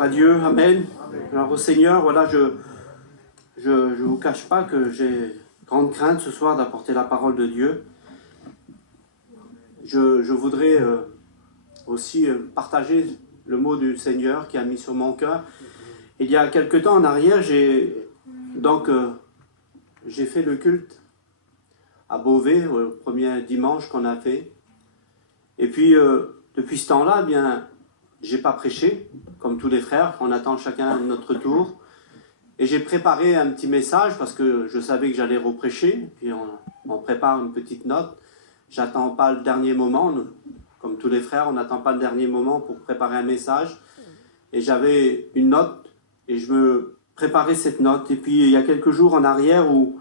À Dieu, Amen. Alors au Seigneur, voilà, je vous cache pas que j'ai grande crainte ce soir d'apporter la parole de Dieu. Je voudrais aussi partager le mot du Seigneur qui a mis sur mon cœur. Il y a quelque temps en arrière, j'ai fait le culte à Beauvais, le premier dimanche qu'on a fait. Et puis, depuis ce temps-là, eh bien, j'ai pas prêché, comme tous les frères. On attend chacun notre tour. Et j'ai préparé un petit message parce que je savais que j'allais reprêcher. Puis on prépare une petite note. J'attends pas le dernier moment. Comme tous les frères, on n'attend pas le dernier moment pour préparer un message. Et j'avais une note et je me préparais cette note. Et puis, il y a quelques jours en arrière où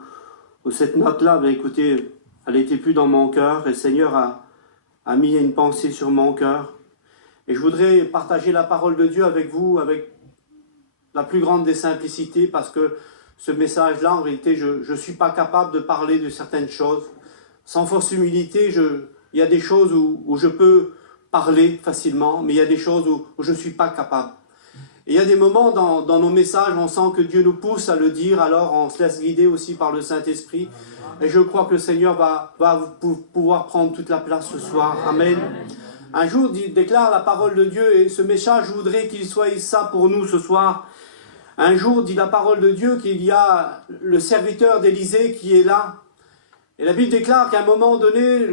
cette note-là, ben, écoutez, elle n'était plus dans mon cœur. Et le Seigneur a mis une pensée sur mon cœur. Et je voudrais partager la parole de Dieu avec vous, avec la plus grande des simplicités, parce que ce message-là, en réalité, je ne suis pas capable de parler de certaines choses. Sans fausse humilité, il y a des choses où je peux parler facilement, mais il y a des choses où je ne suis pas capable. Et il y a des moments dans nos messages, on sent que Dieu nous pousse à le dire, alors on se laisse guider aussi par le Saint-Esprit. Et je crois que le Seigneur va pouvoir prendre toute la place ce soir. Amen. Un jour, déclare la parole de Dieu, et ce message, je voudrais qu'il soit ça pour nous ce soir. Un jour, dit la parole de Dieu, qu'il y a le serviteur d'Élisée qui est là. Et la Bible déclare qu'à un moment donné,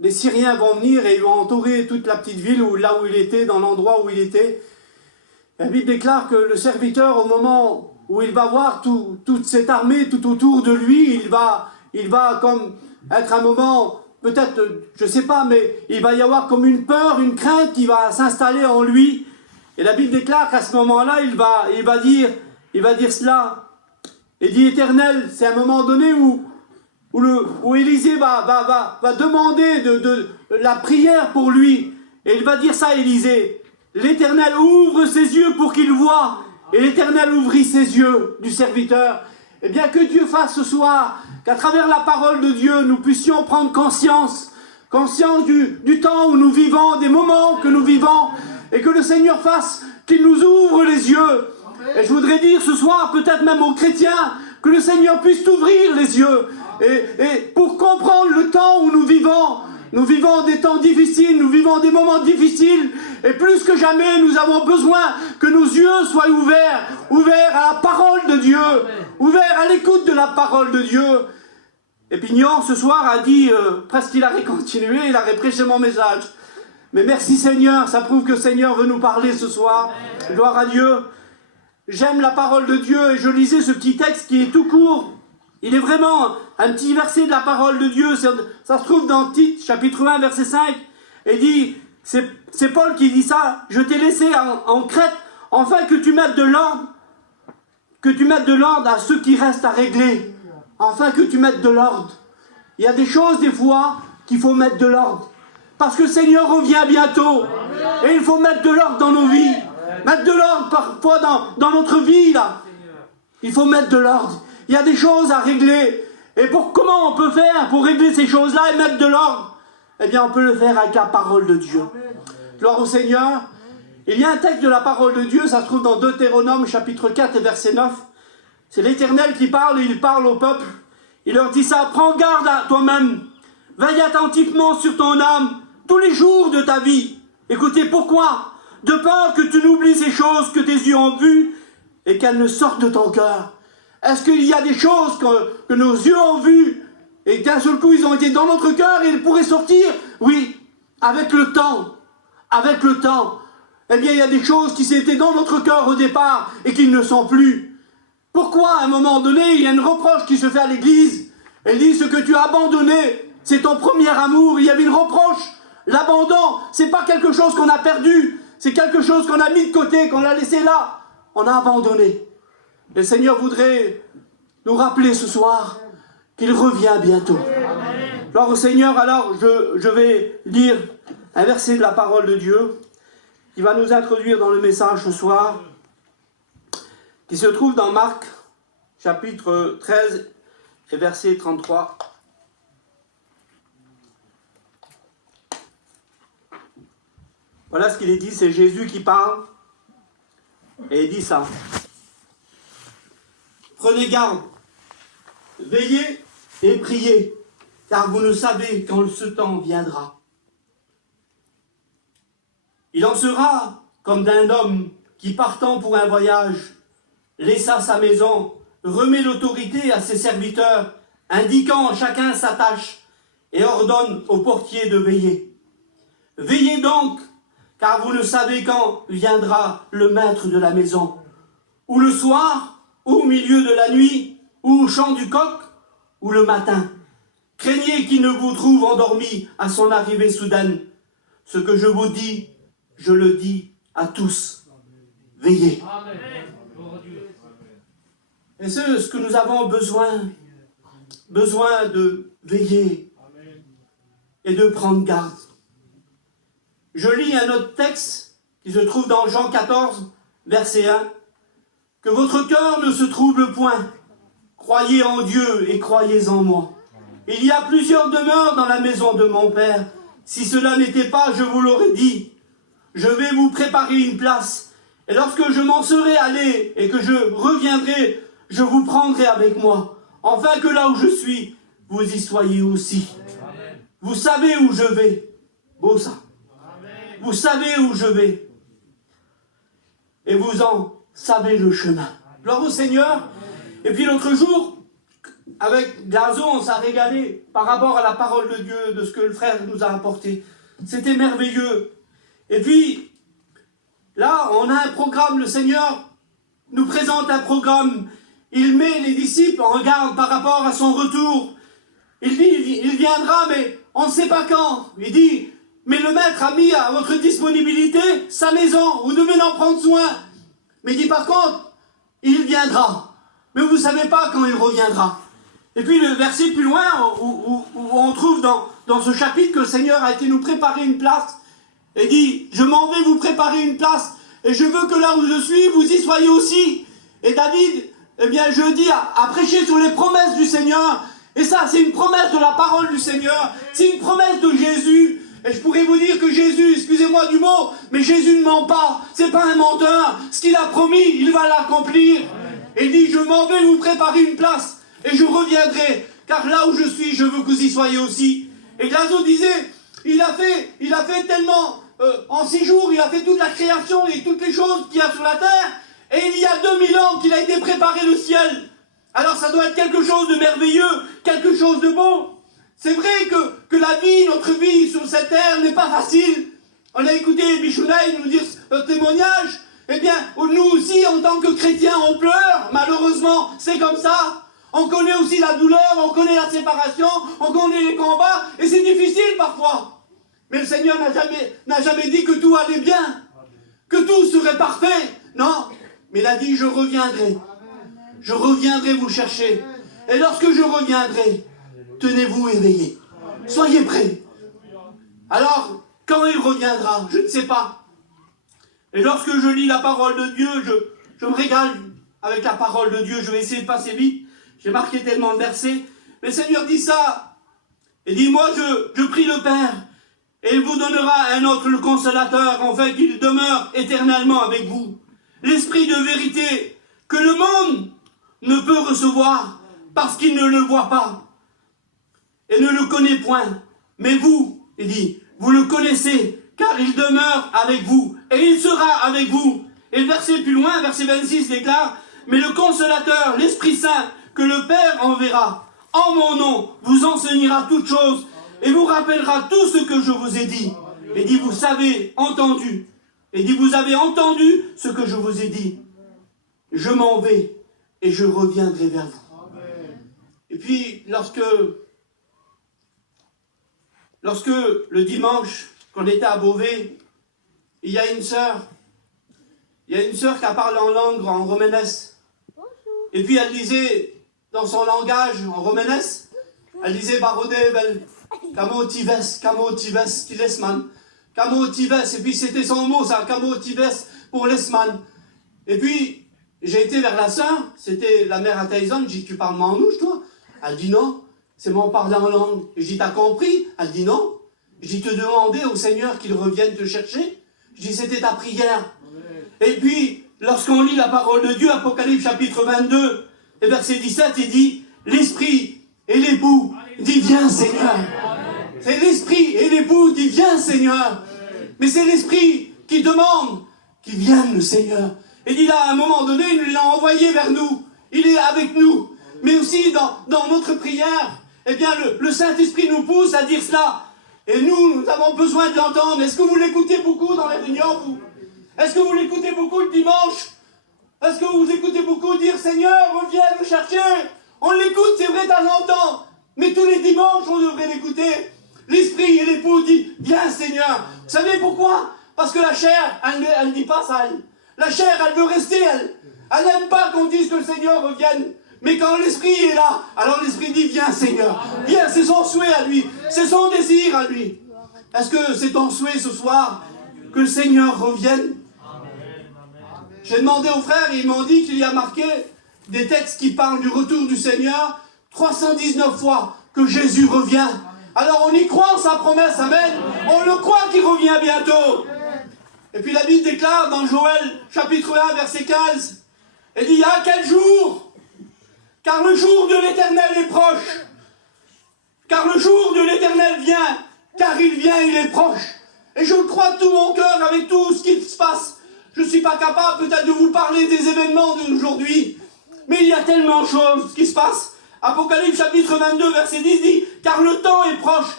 les Syriens vont venir et ils vont entourer toute la petite ville, là où il était, dans l'endroit où il était. La Bible déclare que le serviteur, au moment où il va voir toute cette armée tout autour de lui, il va comme être un moment... Peut-être, je ne sais pas, mais il va y avoir comme une peur, une crainte qui va s'installer en lui. Et la Bible déclare qu'à ce moment-là, il va dire cela. Il dit Éternel, c'est un moment donné où Élisée va demander de la prière pour lui. Et il va dire ça à Élisée. L'Éternel ouvre ses yeux pour qu'il voie. Et l'Éternel ouvrit ses yeux du serviteur. Eh bien, que Dieu fasse ce soir, qu'à travers la parole de Dieu, nous puissions prendre conscience du temps où nous vivons, des moments que nous vivons, et que le Seigneur fasse qu'il nous ouvre les yeux. Et je voudrais dire ce soir, peut-être même aux chrétiens, que le Seigneur puisse t'ouvrir les yeux, et pour comprendre le temps où nous vivons. Nous vivons des temps difficiles, nous vivons des moments difficiles, et plus que jamais, nous avons besoin que nos yeux soient ouverts à la parole de Dieu, ouverts à l'écoute de la parole de Dieu. Et Pignon, ce soir, a dit, presque il aurait continué, il aurait prêché mon message. Mais merci Seigneur, ça prouve que le Seigneur veut nous parler ce soir. Gloire à Dieu. J'aime la parole de Dieu, et je lisais ce petit texte qui est tout court. Il est vraiment un petit verset de la parole de Dieu. Ça se trouve dans Tite, chapitre 1, verset 5. Et dit, c'est Paul qui dit ça. Je t'ai laissé en Crète, afin que tu mettes de l'ordre. Que tu mettes de l'ordre à ceux qui restent à régler. Afin que tu mettes de l'ordre. Il y a des choses, des fois, qu'il faut mettre de l'ordre. Parce que le Seigneur revient bientôt. Et il faut mettre de l'ordre dans nos vies. Mettre de l'ordre parfois dans notre vie, là. Il faut mettre de l'ordre. Il y a des choses à régler. Et comment on peut faire pour régler ces choses-là et mettre de l'ordre? Eh bien, on peut le faire avec la parole de Dieu. Gloire au Seigneur. Il y a un texte de la parole de Dieu, ça se trouve dans Deutéronome, chapitre 4 et verset 9. C'est l'Éternel qui parle, et il parle au peuple. Il leur dit ça, prends garde à toi-même. Veille attentivement sur ton âme tous les jours de ta vie. Écoutez, pourquoi? De peur que tu n'oublies ces choses que tes yeux ont vues et qu'elles ne sortent de ton cœur. Est-ce qu'il y a des choses que nos yeux ont vues et d'un seul coup ils ont été dans notre cœur et ils pourraient sortir? Oui, avec le temps. Avec le temps. Eh bien, il y a des choses qui étaient dans notre cœur au départ et qui ne sont plus. Pourquoi, à un moment donné, il y a une reproche qui se fait à l'Église? Elle dit, ce que tu as abandonné, c'est ton premier amour. Il y avait une reproche. L'abandon, c'est pas quelque chose qu'on a perdu. C'est quelque chose qu'on a mis de côté, qu'on a laissé là. On a abandonné. Le Seigneur voudrait nous rappeler ce soir qu'il revient bientôt. Alors au Seigneur, alors je vais lire un verset de la parole de Dieu qui va nous introduire dans le message ce soir, qui se trouve dans Marc, chapitre 13 et verset 33. Voilà ce qu'il est dit, c'est Jésus qui parle. Et il dit ça. Prenez garde, veillez et priez, car vous ne savez quand ce temps viendra. Il en sera comme d'un homme qui, partant pour un voyage, laissa sa maison, remet l'autorité à ses serviteurs, indiquant chacun sa tâche, et ordonne au portier de veiller. Veillez donc, car vous ne savez quand viendra le maître de la maison, ou le soir, ou au milieu de la nuit, ou au chant du coq, ou le matin. Craignez qu'il ne vous trouve endormi à son arrivée soudaine. Ce que je vous dis, je le dis à tous. Veillez. Et c'est ce que nous avons besoin de veiller et de prendre garde. Je lis un autre texte qui se trouve dans Jean 14, verset 1. « Que votre cœur ne se trouble point. Croyez en Dieu et croyez en moi. Il y a plusieurs demeures dans la maison de mon Père. Si cela n'était pas, je vous l'aurais dit. Je vais vous préparer une place. Et lorsque je m'en serai allé et que je reviendrai, je vous prendrai avec moi. Afin que là où je suis, vous y soyez aussi. Amen. Vous savez où je vais. » Beau ça. Amen. Vous savez où je vais. Et vous en savez le chemin. Gloire au Seigneur. Amen. Et puis l'autre jour, avec Gazo, on s'est régalé par rapport à la parole de Dieu, de ce que le frère nous a apporté. C'était merveilleux. Et puis, là, on a un programme. Le Seigneur nous présente un programme. Il met les disciples en garde par rapport à son retour. Il dit, il viendra, mais on ne sait pas quand. Il dit, mais le maître a mis à votre disponibilité sa maison. Vous devez en prendre soin. Mais il dit, par contre, il viendra. Mais vous ne savez pas quand il reviendra. Et puis le verset plus loin, où on trouve dans ce chapitre que le Seigneur a été nous préparer une place. Et dit, je m'en vais vous préparer une place. Et je veux que là où je suis, vous y soyez aussi. Et David, eh bien, je dis à prêcher sur les promesses du Seigneur. Et ça, c'est une promesse de la parole du Seigneur. C'est une promesse de Jésus. Et je pourrais vous dire que Jésus, excusez-moi du mot, mais Jésus ne ment pas. C'est pas un menteur. Ce qu'il a promis, il va l'accomplir. Et il dit, je m'en vais vous préparer une place. Et je reviendrai. Car là où je suis, je veux que vous y soyez aussi. Et Glazo disait, il a fait tellement, en 6 jours, il a fait toute la création et toutes les choses qu'il y a sur la terre. Et il y a 2000 ans qu'il a été préparé le ciel. Alors ça doit être quelque chose de merveilleux, quelque chose de beau. C'est vrai que la vie, notre vie sur cette terre n'est pas facile. On a écouté Bichounaï nous dire ce témoignage. Eh bien, nous aussi, en tant que chrétiens, on pleure. Malheureusement, c'est comme ça. On connaît aussi la douleur, on connaît la séparation, on connaît les combats. Et c'est difficile parfois. Mais le Seigneur n'a jamais dit que tout allait bien. Que tout serait parfait. Non. Mais il a dit, je reviendrai. Je reviendrai vous chercher. Et lorsque je reviendrai, tenez-vous éveillés. Soyez prêts. Alors, quand il reviendra, je ne sais pas. Et lorsque je lis la parole de Dieu, je me régale avec la parole de Dieu. Je vais essayer de passer vite. J'ai marqué tellement de versets. Mais le Seigneur dit ça. Il dit, moi je prie le Père. Et il vous donnera un autre, le Consolateur, afin qu'il demeure éternellement avec vous. L'Esprit de vérité que le monde ne peut recevoir parce qu'il ne le voit pas et ne le connaît point. Mais vous, il dit, vous le connaissez car il demeure avec vous et il sera avec vous. Et le verset plus loin, verset 26 déclare, mais le Consolateur, l'Esprit Saint que le Père enverra en mon nom vous enseignera toutes choses et vous rappellera tout ce que je vous ai dit. Et dit, vous avez entendu. Et dit, vous avez entendu ce que je vous ai dit. Je m'en vais et je reviendrai vers vous. Amen. Et puis, lorsque le dimanche, qu'on était à Beauvais, il y a une sœur qui a parlé en langue, en romanesque. Et puis elle disait, dans son langage, en romanesque, elle disait, Barodebel, Kamo Tives, Tilesman. Kamo Tives, et puis c'était son mot, ça, Kamo Tives pour Lesman. Et puis, j'ai été vers la sœur, c'était la mère à Tyson, j'ai dit, tu parles manouche, toi? Elle dit non, c'est mon parler en langue. Et je dis, t'as compris? Elle dit non. Je dis, te demander au Seigneur qu'il revienne te chercher? Je dis, c'était ta prière. Et puis, lorsqu'on lit la parole de Dieu, Apocalypse chapitre 22, et verset 17, il dit, l'esprit et l'époux dit, viens Seigneur. C'est l'esprit et l'époux dit, viens Seigneur. Mais c'est l'esprit qui demande qu'il vienne le Seigneur. Et il a, à un moment donné, il l'a envoyé vers nous. Il est avec nous. Mais aussi dans notre prière, eh bien, le Saint-Esprit nous pousse à dire cela. Et nous avons besoin de l'entendre. Est-ce que vous l'écoutez beaucoup dans les réunions, vous? Est-ce que vous l'écoutez beaucoup le dimanche? Est-ce que vous écoutez beaucoup dire, Seigneur, reviens nous chercher? On l'écoute, c'est vrai, de temps en temps. Mais tous les dimanches, on devrait l'écouter. L'esprit et l'époux dit, viens Seigneur. Vous savez pourquoi? Parce que la chair, elle ne dit pas ça. La chair, elle veut rester, elle n'aime pas qu'on dise que le Seigneur revienne. Mais quand l'esprit est là, alors l'esprit dit, viens Seigneur. Viens, c'est son souhait à lui. C'est son désir à lui. Est-ce que c'est ton souhait ce soir que le Seigneur revienne? J'ai demandé aux frères et ils m'ont dit qu'il y a marqué des textes qui parlent du retour du Seigneur 319 fois que Jésus revient. Alors on y croit en sa promesse, amen. On le croit qu'il revient bientôt. Et puis la Bible déclare dans Joël chapitre 1 verset 15, elle dit, ah quel jour! Car le jour de l'Éternel est proche. Car le jour de l'Éternel vient. Car il vient, il est proche. Et je le crois de tout mon cœur avec tout ce qui se passe. Je ne suis pas capable peut-être de vous parler des événements d'aujourd'hui. Mais il y a tellement de choses qui se passent. Apocalypse chapitre 22 verset 10 dit, car le temps est proche.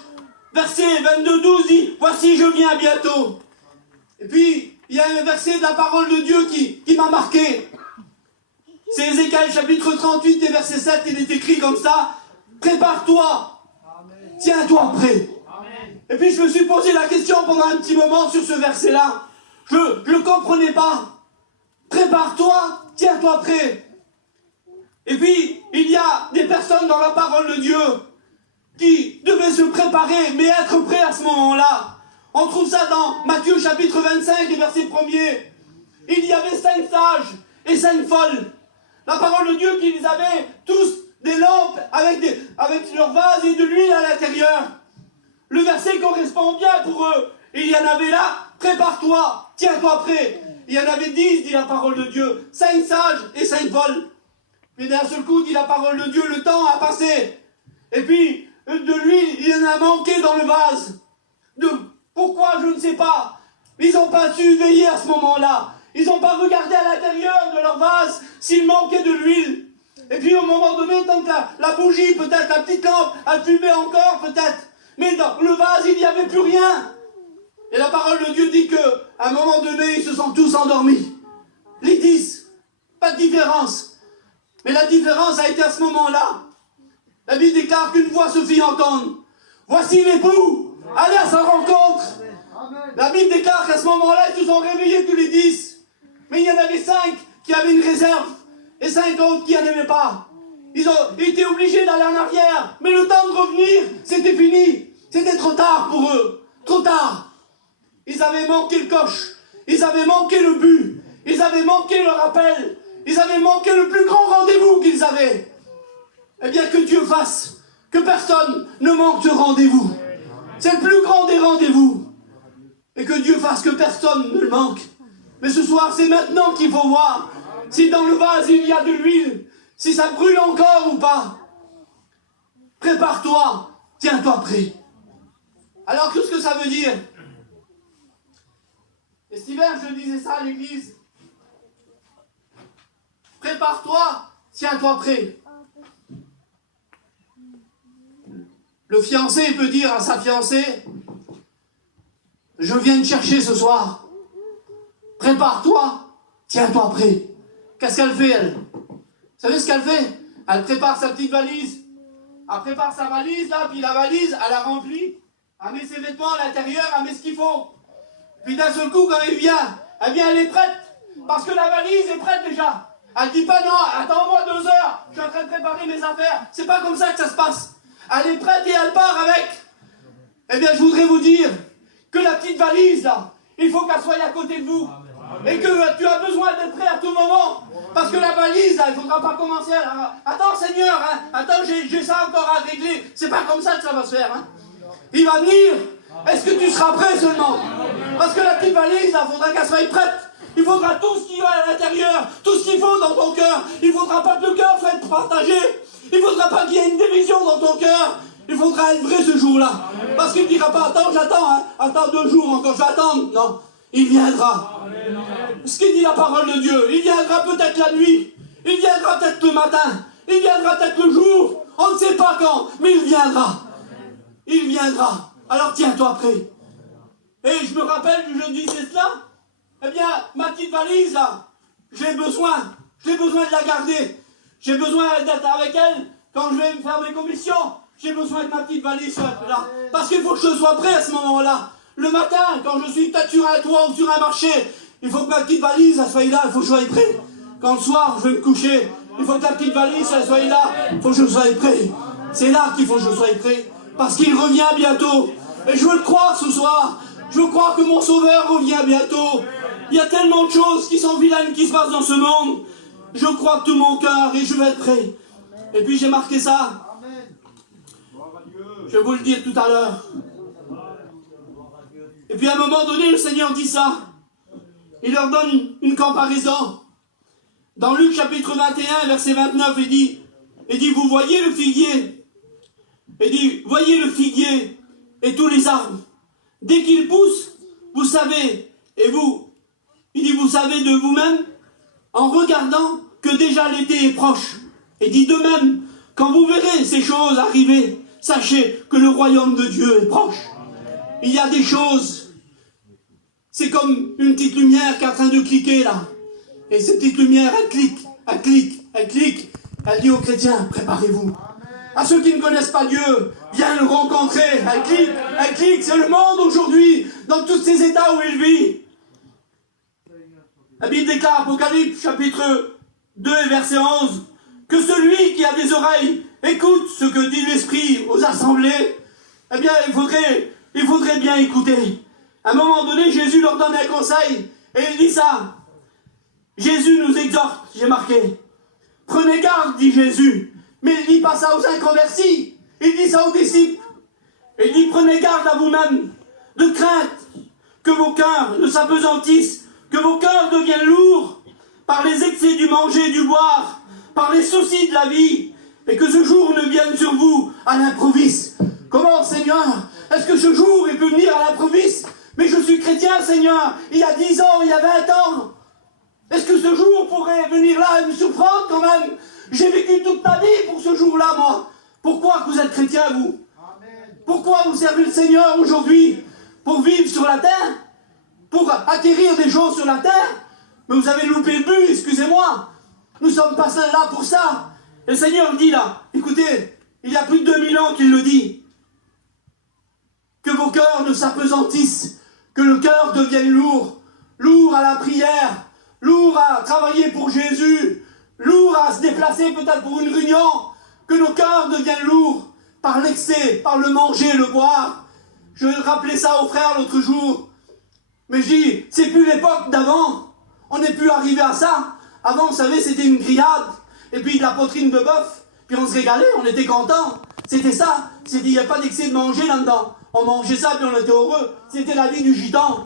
Verset 22, 12 dit, voici je viens bientôt. Et puis, il y a un verset de la parole de Dieu qui m'a marqué. C'est Ézéchiel chapitre 38 et verset 7, il est écrit comme ça, prépare-toi, tiens-toi prêt. Et puis je me suis posé la question pendant un petit moment sur ce verset-là. Je ne le comprenais pas. Prépare-toi, tiens-toi prêt. Et puis, il y a des personnes dans la parole de Dieu qui devaient se préparer, mais être prêts à ce moment-là. On trouve ça dans Matthieu chapitre 25 et verset 1er. Il y avait 5 sages et 5 folles. La parole de Dieu qu'ils avaient tous des lampes avec leur vase et de l'huile à l'intérieur. Le verset correspond bien pour eux. Il y en avait là, prépare-toi, tiens-toi prêt. Il y en avait 10, dit la parole de Dieu. 5 sages et 5 folles. Mais d'un seul coup, dit la parole de Dieu, le temps a passé. Et puis, de l'huile, il y en a manqué dans le vase. Pourquoi, je ne sais pas. Ils n'ont pas su veiller à ce moment-là. Ils n'ont pas regardé à l'intérieur de leur vase s'il manquait de l'huile. Et puis, au moment donné, tant que la bougie, peut-être, la petite lampe, elle fumait encore, peut-être. Mais dans le vase, il n'y avait plus rien. Et la parole de Dieu dit qu'à un moment donné, ils se sont tous endormis. Les 10. Pas de différence. Mais la différence a été à ce moment-là. La Bible déclare qu'une voix se fit entendre. Voici l'époux, allez à sa rencontre. La Bible déclare qu'à ce moment-là, ils se sont réveillés tous les 10. Mais il y en avait 5 qui avaient une réserve. Et 5 autres qui n'en avaient pas. Ils ont été obligés d'aller en arrière. Mais le temps de revenir, c'était fini. C'était trop tard pour eux. Trop tard. Ils avaient manqué le coche. Ils avaient manqué le but. Ils avaient manqué le rappel. Ils avaient manqué le plus grand rendez-vous qu'ils avaient. Eh bien, que Dieu fasse que personne ne manque ce rendez-vous. C'est le plus grand des rendez-vous. Et que Dieu fasse que personne ne le manque. Mais ce soir, c'est maintenant qu'il faut voir si dans le vase il y a de l'huile, si ça brûle encore ou pas. Prépare-toi, tiens-toi prêt. Alors, qu'est-ce que ça veut dire? Et cet hiver, je disais ça à l'église. Prépare-toi, tiens-toi prêt. Le fiancé peut dire à sa fiancée, je viens te chercher ce soir. Prépare-toi, tiens-toi prêt. Qu'est-ce qu'elle fait, elle? Vous savez ce qu'elle fait? Elle prépare sa petite valise. Elle prépare sa valise, là, puis la valise, elle la remplit. Elle met ses vêtements à l'intérieur, elle met ce qu'il faut. Puis d'un seul coup, quand elle vient, elle est prête. Parce que la valise est prête déjà. Elle dit pas non, attends-moi 2 heures, je suis en train de préparer mes affaires. C'est pas comme ça que ça se passe. Elle est prête et elle part avec. Eh bien, je voudrais vous dire que la petite valise, là, il faut qu'elle soit à côté de vous. Et que tu as besoin d'être prêt à tout moment. Parce que la valise, là, il ne faudra pas commencer à... Attends, Seigneur, hein, attends, j'ai ça encore à régler. C'est pas comme ça que ça va se faire. Hein. Il va venir. Est-ce que tu seras prêt seulement? Parce que la petite valise, il faudra qu'elle soit prête. Il faudra tout ce qui va à l'intérieur, tout ce qu'il faut dans ton cœur. Il ne faudra pas que le cœur soit partagé. Il ne faudra pas qu'il y ait une division dans ton cœur. Il faudra être vrai ce jour-là. Parce qu'il ne dira pas, attends, j'attends, hein. Attends 2 jours encore, je vais attendre. Non, il viendra. Ce qu'il dit la parole de Dieu, il viendra peut-être la nuit. Il viendra peut-être le matin. Il viendra peut-être le jour. On ne sait pas quand, mais il viendra. Il viendra. Alors tiens-toi prêt. Et je me rappelle que je disais cela. Eh bien, ma petite valise là, j'ai besoin de la garder. J'ai besoin d'être avec elle quand je vais me faire mes commissions. J'ai besoin de ma petite valise là. Parce qu'il faut que je sois prêt à ce moment-là. Le matin, quand je suis peut-être sur un toit ou sur un marché, il faut que ma petite valise elle soit là, il faut que je sois prêt. Quand le soir, je vais me coucher, il faut que la petite valise elle soit là, il faut que je sois prêt. C'est là qu'il faut que je sois prêt. Parce qu'il revient bientôt. Et je veux le croire ce soir. Je veux croire que mon Sauveur revient bientôt. Il y a tellement de choses qui sont vilaines qui se passent dans ce monde. Je crois de tout mon cœur et je vais être prêt. Et puis j'ai marqué ça. Je vais vous le dire tout à l'heure. Et puis à un moment donné, le Seigneur dit ça. Il leur donne une comparaison. Dans Luc chapitre 21, verset 29, il dit, vous voyez le figuier. Il dit, voyez le figuier et tous les arbres. Dès qu'ils poussent, vous savez, et vous, il dit, vous savez de vous-même, en regardant que déjà l'été est proche. Et dit de même, quand vous verrez ces choses arriver, sachez que le royaume de Dieu est proche. Il y a des choses, c'est comme une petite lumière qui est en train de cliquer là. Et cette petite lumière, elle clique, elle clique, elle clique. Elle dit aux chrétiens, préparez-vous. À ceux qui ne connaissent pas Dieu, viens le rencontrer. Elle clique, c'est le monde aujourd'hui, dans tous ces états où il vit. La Bible déclare, Apocalypse, chapitre 2, verset 11, que celui qui a des oreilles écoute ce que dit l'Esprit aux assemblées. Eh bien, il faudrait bien écouter. À un moment donné, Jésus leur donne un conseil, et il dit ça. Jésus nous exhorte, j'ai marqué. Prenez garde, dit Jésus. Mais il ne dit pas ça aux inconvertis. Il dit ça aux disciples. Il dit, prenez garde à vous-même, de crainte que vos cœurs ne s'apesantissent, que vos cœurs deviennent lourds par les excès du manger et du boire, par les soucis de la vie, et que ce jour ne vienne sur vous à l'improviste. Comment, Seigneur? Est-ce que ce jour il peut venir à l'improviste? Mais je suis chrétien, Seigneur, il y a 10 ans, il y a 20 ans. Est-ce que ce jour pourrait venir là et me surprendre quand même? J'ai vécu toute ma vie pour ce jour-là, moi. Pourquoi vous êtes chrétien, vous? Pourquoi vous servez le Seigneur aujourd'hui? Pour vivre sur la terre? Pour acquérir des choses sur la terre? Mais vous avez loupé le but, excusez-moi. Nous sommes pas là pour ça. Et le Seigneur dit là, écoutez, il y a plus de 2000 ans qu'il le dit. Que vos cœurs ne s'apesantissent, que le cœur devienne lourd. Lourd à la prière, lourd à travailler pour Jésus, lourd à se déplacer peut-être pour une réunion, que nos cœurs deviennent lourds par l'excès, par le manger, le boire. Je rappelais ça aux frères l'autre jour. Mais je dis, c'est plus l'époque d'avant. On n'est plus arrivé à ça. Avant, vous savez, c'était une grillade, et puis de la poitrine de bœuf, puis on se régalait, on était contents. C'était ça. Il n'y a pas d'excès de manger là-dedans. On mangeait ça, puis on était heureux. C'était la vie du gitan.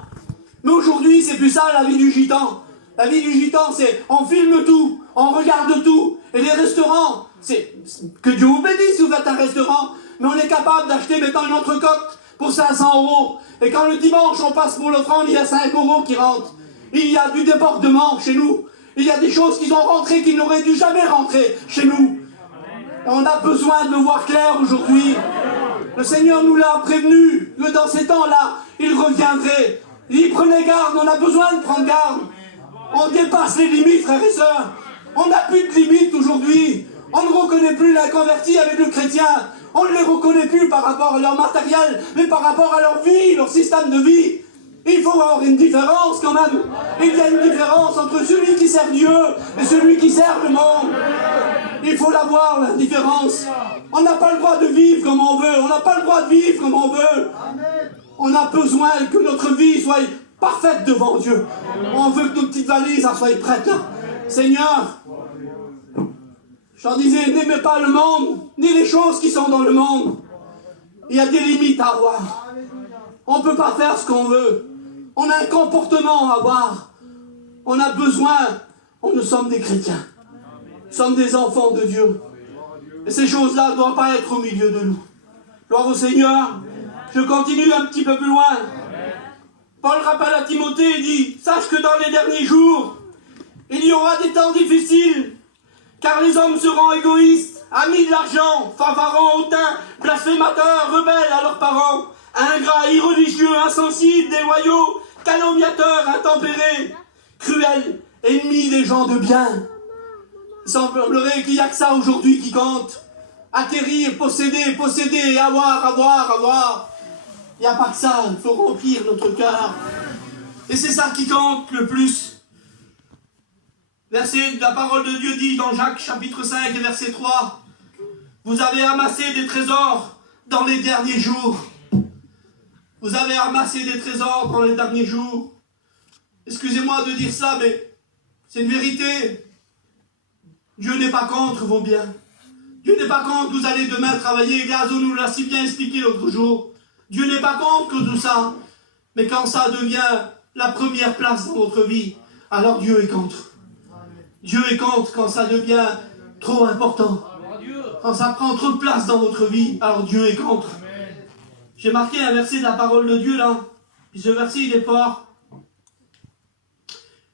Mais aujourd'hui, c'est plus ça, la vie du gitan. La vie du gitan, c'est on filme tout, on regarde tout. Et les restaurants, c'est que Dieu vous bénisse si vous faites un restaurant, mais on est capable d'acheter, mettons, une entrecôte pour 500 €. Et quand le dimanche, on passe pour l'offrande, il y a 5 € qui rentrent. Il y a du débordement chez nous. Il y a des choses qui sont rentrées qui n'auraient dû jamais rentrer chez nous. Et on a besoin de le voir clair aujourd'hui. Le Seigneur nous l'a prévenu que dans ces temps-là, il reviendrait. Il dit, prenez garde, on a besoin de prendre garde. On dépasse les limites, frères et sœurs. On n'a plus de limites aujourd'hui. On ne reconnaît plus l'inconverti avec le chrétien. On ne les reconnaît plus par rapport à leur matériel, mais par rapport à leur vie, leur système de vie. Il faut avoir une différence quand même. Il y a une différence entre celui qui sert Dieu et celui qui sert le monde. Il faut l'avoir, la différence. On n'a pas le droit de vivre comme on veut. On n'a pas le droit de vivre comme on veut. On a besoin que notre vie soit parfaite devant Dieu. On veut que nos petites valises soient prêtes là. Seigneur, j'en disais, n'aimez pas le monde, ni les choses qui sont dans le monde. Il y a des limites à avoir. On ne peut pas faire ce qu'on veut. On a un comportement à avoir. On a besoin, nous sommes des chrétiens. Nous sommes des enfants de Dieu. Et ces choses-là ne doivent pas être au milieu de nous. Gloire au Seigneur. Je continue un petit peu plus loin. Paul rappelle à Timothée et dit, sache que dans les derniers jours, il y aura des temps difficiles, car les hommes seront égoïstes, amis de l'argent, fanfarons, hautains, blasphémateurs, rebelles à leurs parents, ingrats, irreligieux, insensibles, déloyaux, calomniateurs, intempérés, cruels, ennemis des gens de bien. Il semblerait qu'il n'y a que ça aujourd'hui qui compte. Acquérir, posséder, posséder, avoir. Il n'y a pas que ça, il faut remplir notre cœur. Et c'est ça qui compte le plus. Verset de la parole de Dieu dit dans Jacques chapitre 5 et verset 3, vous avez amassé des trésors dans les derniers jours. Vous avez amassé des trésors dans les derniers jours. Excusez-moi de dire ça, mais c'est une vérité. Dieu n'est pas contre vos biens. Dieu n'est pas contre, vous allez demain travailler. Gazo nous l'a si bien expliqué l'autre jour. Dieu n'est pas contre tout ça. Mais quand ça devient la première place dans votre vie, alors Dieu est contre. Dieu est contre quand ça devient trop important. Quand ça prend trop de place dans votre vie, alors Dieu est contre. J'ai marqué un verset de la parole de Dieu là. Puis ce verset il est fort.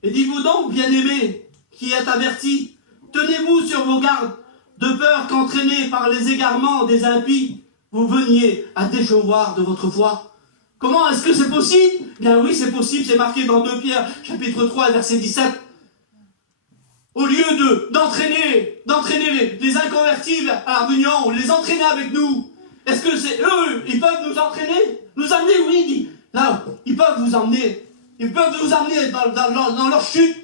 Et dites-vous donc, bien-aimés, qui êtes avertis, tenez-vous sur vos gardes, de peur qu'entraînés par les égarements des impies, vous veniez à déchoir de votre foi. Comment est-ce que c'est possible? Bien oui, c'est possible, c'est marqué dans 2 Pierre, chapitre 3, verset 17. Au lieu d'entraîner les inconvertis à la réunion, les entraîner avec nous, est-ce que c'est eux, ils peuvent nous entraîner? Nous amener, oui, là, ils peuvent vous emmener. Ils peuvent vous amener dans leur chute.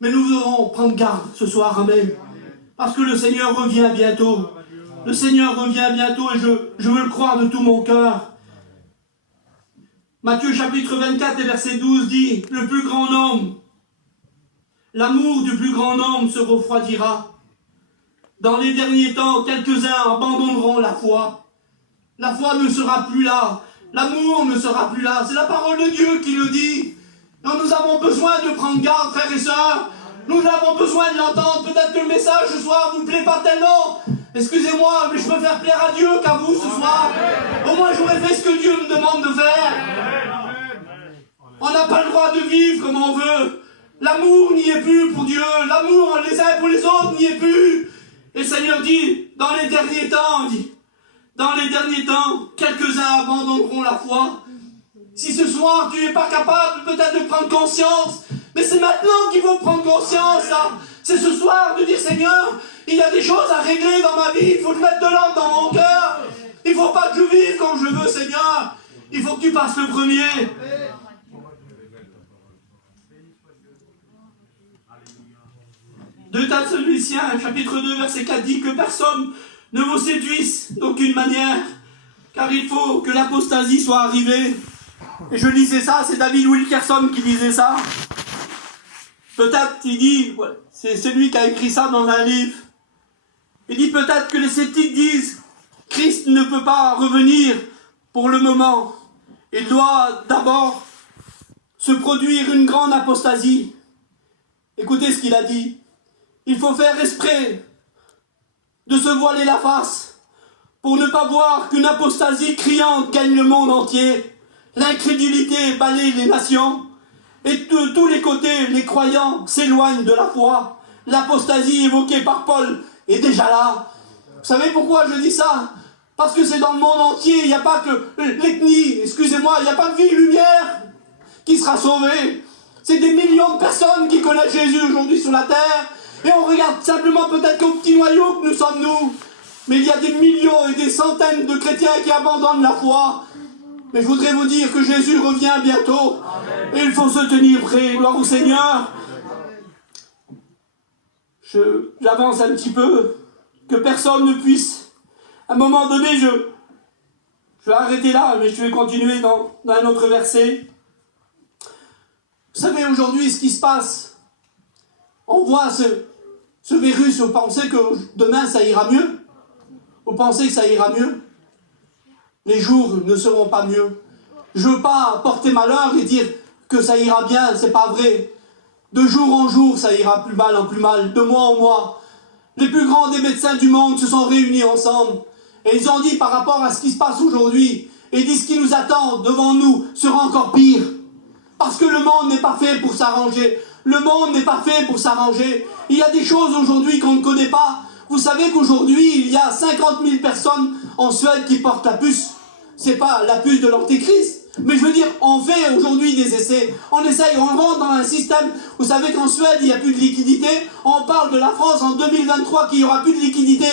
Mais nous devrons prendre garde ce soir, amen. Parce que le Seigneur revient bientôt. Le Seigneur revient bientôt et je veux le croire de tout mon cœur. Matthieu chapitre 24 et verset 12 dit, le plus grand nombre, l'amour du plus grand nombre se refroidira. Dans les derniers temps, quelques-uns abandonneront la foi. La foi ne sera plus là. L'amour ne sera plus là. C'est la parole de Dieu qui le dit. Donc nous avons besoin de prendre garde, frères et sœurs. Nous avons besoin de l'entendre. Peut-être que le message ce soir ne vous plaît pas tellement. Excusez-moi, mais je préfère plaire à Dieu qu'à vous ce soir. Au moins j'aurais fait ce que Dieu me demande de faire. On n'a pas le droit de vivre comme on veut. L'amour n'y est plus pour Dieu. L'amour les uns pour les autres n'y est plus. Et le Seigneur dit, dans les derniers temps, quelques-uns abandonneront la foi. Si ce soir tu n'es pas capable peut-être de prendre conscience, mais c'est maintenant qu'il faut prendre conscience. C'est ce soir de dire, Seigneur, il y a des choses à régler dans ma vie, il faut que je mette de l'ordre dans mon cœur. Il ne faut pas que je vive comme je veux, Seigneur. Il faut que tu passes le premier. Deux Thessaloniciens, chapitre 2, verset 4 dit que personne ne vous séduise d'aucune manière, car il faut que l'apostasie soit arrivée. Et je lisais ça, c'est David Wilkerson qui disait ça. Peut-être, il dit, c'est lui qui a écrit ça dans un livre. Il dit peut-être que les sceptiques disent, Christ ne peut pas revenir pour le moment. Il doit d'abord se produire une grande apostasie. Écoutez ce qu'il a dit. Il faut faire exprès de se voiler la face pour ne pas voir qu'une apostasie criante gagne le monde entier. L'incrédulité balaye les nations et de tous les côtés, les croyants s'éloignent de la foi. L'apostasie évoquée par Paul est déjà là. Vous savez pourquoi je dis ça? Parce que c'est dans le monde entier, il n'y a pas que l'ethnie, excusez-moi, il n'y a pas que Ville Lumière qui sera sauvée. C'est des millions de personnes qui connaissent Jésus aujourd'hui sur la terre. Et on regarde simplement peut-être qu'au petit noyau que nous sommes nous. Mais il y a des millions et des centaines de chrétiens qui abandonnent la foi. Mais je voudrais vous dire que Jésus revient bientôt. Et il faut se tenir prêt. Gloire au Seigneur. J'avance un petit peu. Que personne ne puisse. À un moment donné, je vais arrêter là, mais je vais continuer dans un autre verset. Vous savez, aujourd'hui, ce qui se passe, on voit ce virus, vous pensez que demain, ça ira mieux? Vous pensez que ça ira mieux? Les jours ne seront pas mieux. Je ne veux pas porter malheur et dire que ça ira bien, c'est pas vrai. De jour en jour, ça ira plus mal en plus mal, de mois en mois. Les plus grands des médecins du monde se sont réunis ensemble. Et ils ont dit par rapport à ce qui se passe aujourd'hui, et dit ce qui nous attend devant nous sera encore pire. Parce que le monde n'est pas fait pour s'arranger. Le monde n'est pas fait pour s'arranger. Il y a des choses aujourd'hui qu'on ne connaît pas. Vous savez qu'aujourd'hui, il y a 50 000 personnes en Suède qui portent la puce. C'est pas la puce de l'antéchrist. Mais je veux dire, on fait aujourd'hui des essais. On essaye, on rentre dans un système. Vous savez qu'en Suède, il n'y a plus de liquidité. On parle de la France en 2023 qu'il n'y aura plus de liquidité.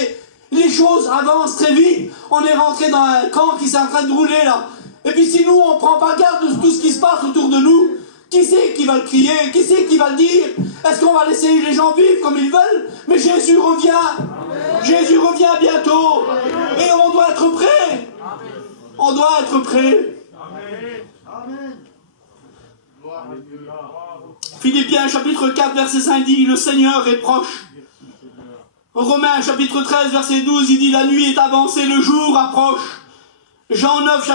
Les choses avancent très vite. On est rentré dans un camp qui s'est en train de rouler là. Et puis si nous, on ne prend pas garde de tout ce qui se passe autour de nous, qui c'est qui va le crier? Qui c'est qui va le dire? Est-ce qu'on va laisser les gens vivre comme ils veulent? Mais Jésus revient. Amen. Jésus revient bientôt. Amen. Et on doit être prêt. Amen. On doit être prêt. Amen. Philippiens chapitre 4 verset 5 dit, le Seigneur est proche. Romains chapitre 13 verset 12 il dit, la nuit est avancée, le jour approche. Jean 9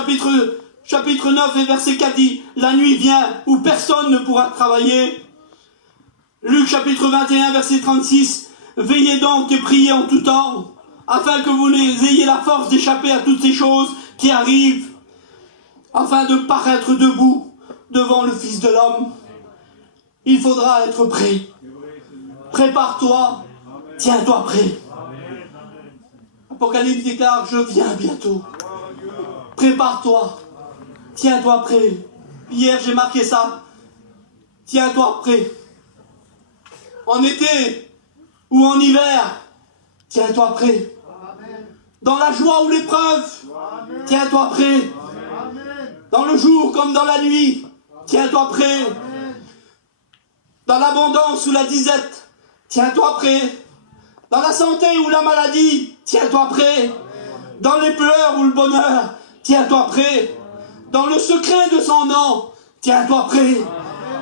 chapitre 9 et verset 4 dit, la nuit vient où personne ne pourra travailler. Luc chapitre 21 verset 36, veillez donc et priez en tout temps, afin que vous ayez la force d'échapper à toutes ces choses qui arrivent, afin de paraître debout devant le Fils de l'homme. Il faudra être prêt. Prépare-toi, tiens-toi prêt. Apocalypse déclare, je viens bientôt. Prépare-toi, tiens-toi prêt. Hier j'ai marqué ça. Tiens-toi prêt. En été ou en hiver, tiens-toi prêt. Dans la joie ou l'épreuve, tiens-toi prêt. Dans le jour comme dans la nuit, tiens-toi prêt. Dans l'abondance ou la disette, tiens-toi prêt. Dans la santé ou la maladie, tiens-toi prêt. Dans les pleurs ou le bonheur, tiens-toi prêt. Dans le secret de son nom, tiens-toi prêt.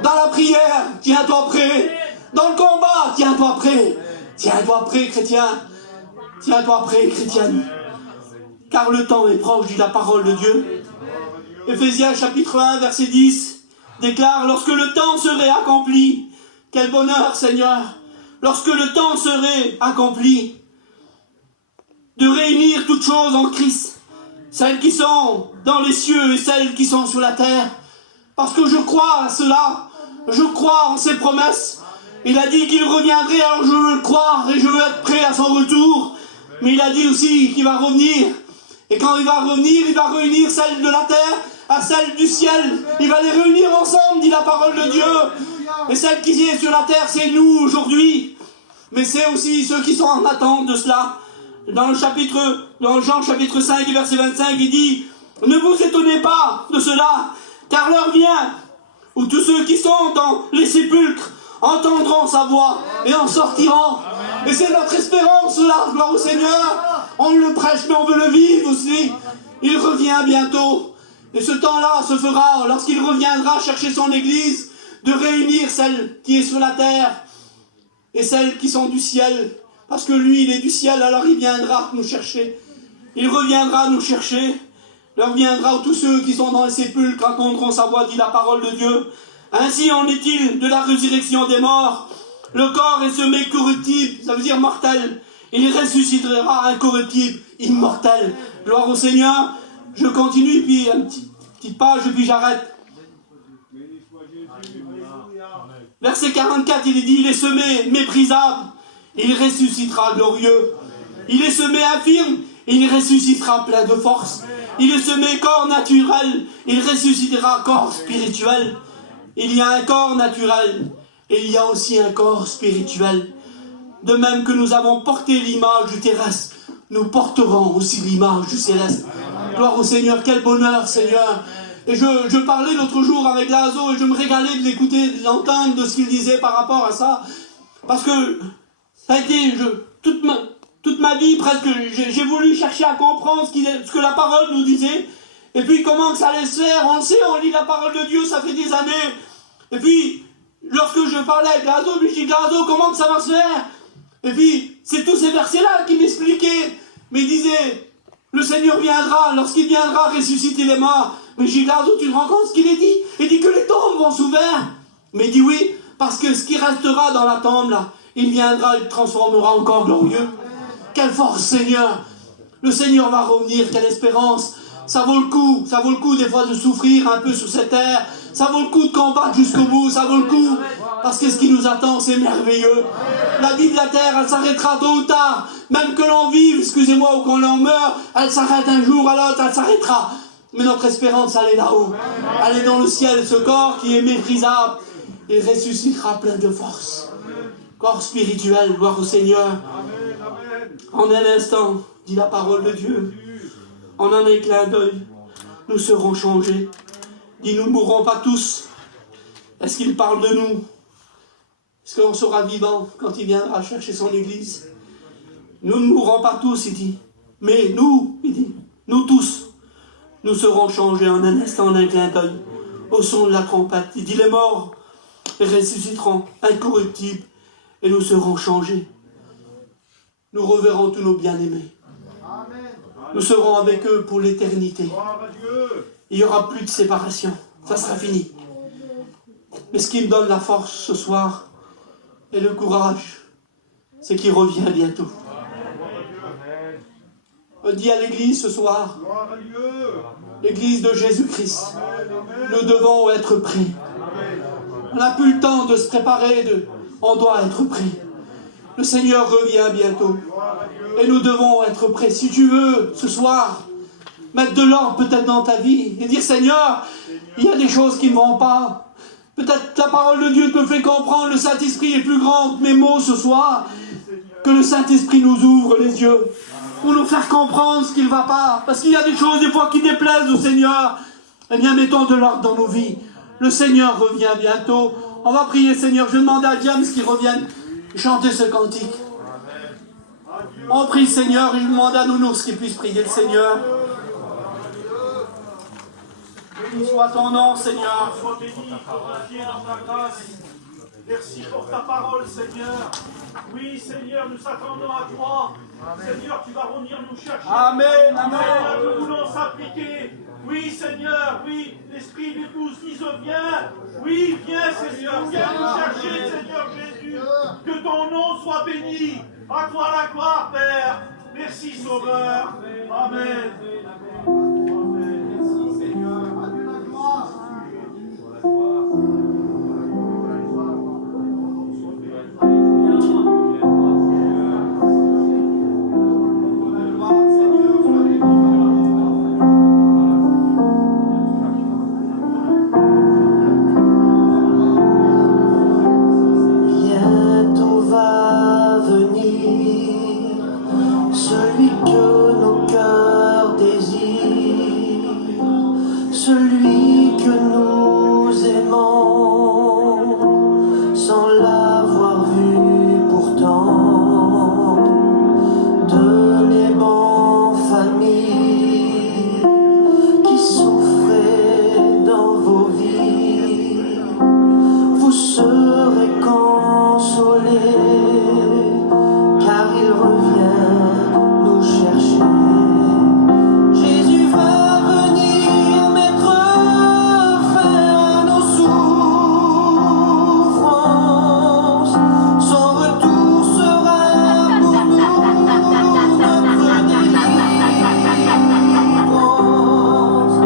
Dans la prière, tiens-toi prêt. Dans le combat, tiens-toi prêt. Tiens-toi prêt, chrétien. Tiens-toi prêt, chrétienne. Car le temps est proche, dit la parole de Dieu. Éphésiens chapitre 1, verset 10 déclare, lorsque le temps serait accompli, quel bonheur, Seigneur, lorsque le temps serait accompli, de réunir toutes choses en Christ, celles qui sont dans les cieux et celles qui sont sur la terre. Parce que je crois à cela, je crois en ses promesses. Il a dit qu'il reviendrait, alors je veux le croire et je veux être prêt à son retour. Mais il a dit aussi qu'il va revenir. Et quand il va revenir, il va réunir celles de la terre à celles du ciel. Il va les réunir ensemble, dit la parole de Dieu. Et celle qui est sur la terre, c'est nous aujourd'hui. Mais c'est aussi ceux qui sont en attente de cela. Dans Jean chapitre 5 verset 25, il dit, ne vous étonnez pas de cela, car l'heure vient où tous ceux qui sont dans les sépulcres entendront sa voix et en sortiront. Et c'est notre espérance là, gloire au Seigneur. On le prêche, mais on veut le vivre aussi. Il revient bientôt. Et ce temps-là se fera lorsqu'il reviendra chercher son église, de réunir celle qui est sur la terre et celles qui sont du ciel. Parce que lui, il est du ciel, alors il viendra nous chercher. Il reviendra nous chercher. Il reviendra où tous ceux qui sont dans les sépulcres entendront sa voix, dit la parole de Dieu. Ainsi en est-il de la résurrection des morts. Le corps est semé corruptible, ça veut dire mortel. Il ressuscitera incorruptible, immortel. Gloire au Seigneur. Je continue, puis une petite page, puis j'arrête. Verset 44, il est dit, il est semé méprisable, il ressuscitera glorieux. Il est semé infirme, il ressuscitera plein de force. Il est semé corps naturel, il ressuscitera corps spirituel. Il y a un corps naturel, et il y a aussi un corps spirituel. De même que nous avons porté l'image du terrestre, nous porterons aussi l'image du céleste. Gloire au Seigneur, quel bonheur, Seigneur. Et je parlais l'autre jour avec Lazo et je me régalais de l'écouter, de l'entendre, de ce qu'il disait par rapport à ça. Parce que ça a été, toute ma vie presque, j'ai voulu chercher à comprendre ce que la parole nous disait. Et puis comment que ça allait se faire, on le sait, on lit la parole de Dieu, ça fait des années. Et puis, lorsque je parlais avec Lazo, je dis, Lazo, comment que ça va se faire? Et puis, c'est tous ces versets-là qui m'expliquaient. Mais il disait, le Seigneur viendra, lorsqu'il viendra ressusciter les morts. Mais j'ai dit, Lazo, tu te rends compte ce qu'il est dit? Il dit que les tombes vont s'ouvrir. Mais il dit oui, Parce que ce qui restera dans la tombe, là, il viendra, il transformera encore glorieux. Quelle force, Seigneur! Le Seigneur va revenir, quelle espérance! Ça vaut le coup des fois de souffrir un peu sur cette terre. Ça vaut le coup de combattre jusqu'au bout, ça vaut le coup. Parce que ce qui nous attend, c'est merveilleux. La vie de la terre, elle s'arrêtera tôt ou tard. Même que l'on vive, excusez-moi, ou qu'on en meurt, elle s'arrête un jour à l'autre, elle s'arrêtera. Mais notre espérance, elle est là-haut. Elle est dans le ciel, ce corps qui est méprisable. Il ressuscitera plein de force. Corps spirituel, gloire au Seigneur. En un instant, dit la parole de Dieu, en un éclat d'œil, nous serons changés. Dit, nous ne mourrons pas tous. Est-ce qu'il parle de nous? Est-ce qu'on sera vivant quand il viendra chercher son église? Nous ne mourrons pas tous, il dit. Mais nous, il dit, nous tous, nous serons changés en un instant, en un clin d'œil, au son de la trompette. Il dit, les morts ressusciteront, incorruptibles, et nous serons changés. Nous reverrons tous nos bien-aimés. Nous serons avec eux pour l'éternité. Il n'y aura plus de séparation. Ça sera fini. Mais ce qui me donne la force ce soir et le courage, c'est qu'il revient bientôt. On dit à l'église ce soir, l'église de Jésus-Christ, nous devons être prêts. On n'a plus le temps de se préparer, on doit être prêts. Le Seigneur revient bientôt. Et nous devons être prêts. Si tu veux, ce soir, mettre de l'ordre peut-être dans ta vie et dire, Seigneur, il y a des choses qui ne vont pas. Peut-être la parole de Dieu te fait comprendre, le Saint-Esprit est plus grand que mes mots ce soir. Que le Saint-Esprit nous ouvre les yeux pour nous faire comprendre ce qui ne va pas. Parce qu'il y a des choses des fois qui déplaisent au Seigneur. Eh bien, mettons de l'ordre dans nos vies. Le Seigneur revient bientôt. On va prier, Seigneur. Je demande à James qu'il revienne chanter ce cantique. On prie, Seigneur, et je demande à Nounours qu'il puisse prier le Seigneur. Béni soit ton nom, Seigneur. Sois béni, glorifié dans ta grâce. Merci pour ta parole, Seigneur. Oui, Seigneur, nous s'attendons à toi. Seigneur, tu vas revenir nous chercher. Amen, amen. Seigneur, nous voulons s'appliquer. Oui, Seigneur, oui, l'Esprit d'épouse dit, viens. Oui, viens, Seigneur, viens nous chercher, Seigneur Jésus. Que ton nom soit béni. À toi la gloire, Père. Merci, Sauveur. Amen. Merci, Seigneur. À Dieu la gloire. Celui que nos cœurs désirent, celui que nous aimons, sans l'avoir vu pourtant, de Néban famille qui souffrait dans vos vies, vous serez consolés, car il revient nous chercher. Jésus va venir mettre fin à nos souffrances. Son retour sera pour nous notre délivrance.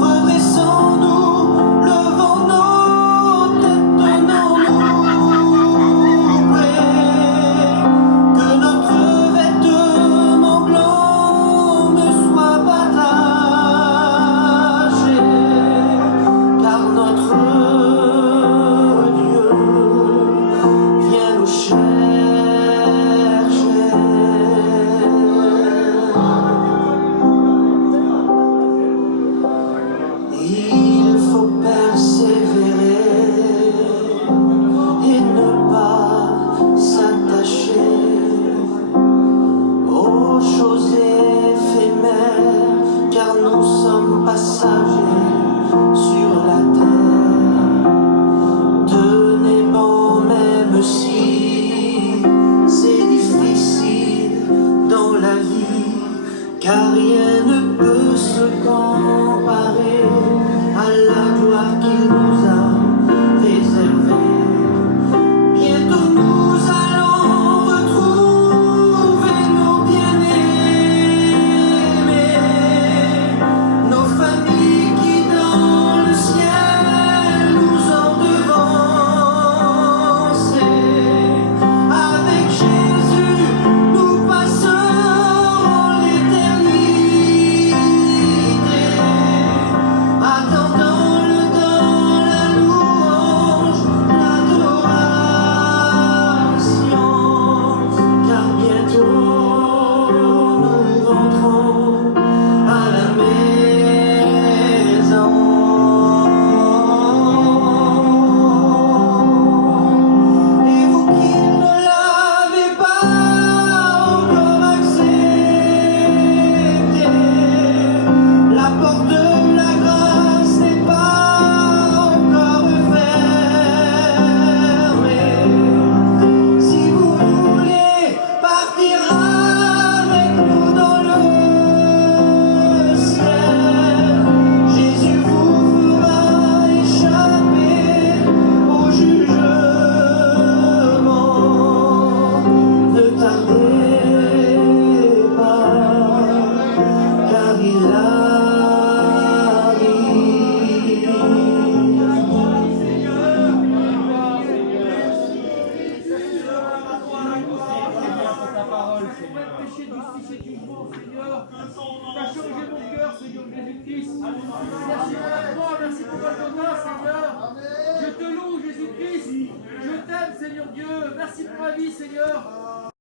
Redressons-nous, levons nos têtes, tenons-nous prêts, que notre vêtement blanc ne soit pas taché, car notre Dieu vient nous chercher. Il faut persévérer et ne pas s'attacher aux choses éphémères, car nous sommes passagers sur la terre. De Néban, même si c'est difficile dans la vie, car rien ne peut se comparer à la gloire qu'il nous a réservée. Merci pour la croix, merci pour Golgotha, Seigneur. Je te loue, Jésus-Christ. Je t'aime, Seigneur Dieu. Merci pour ma vie, Seigneur.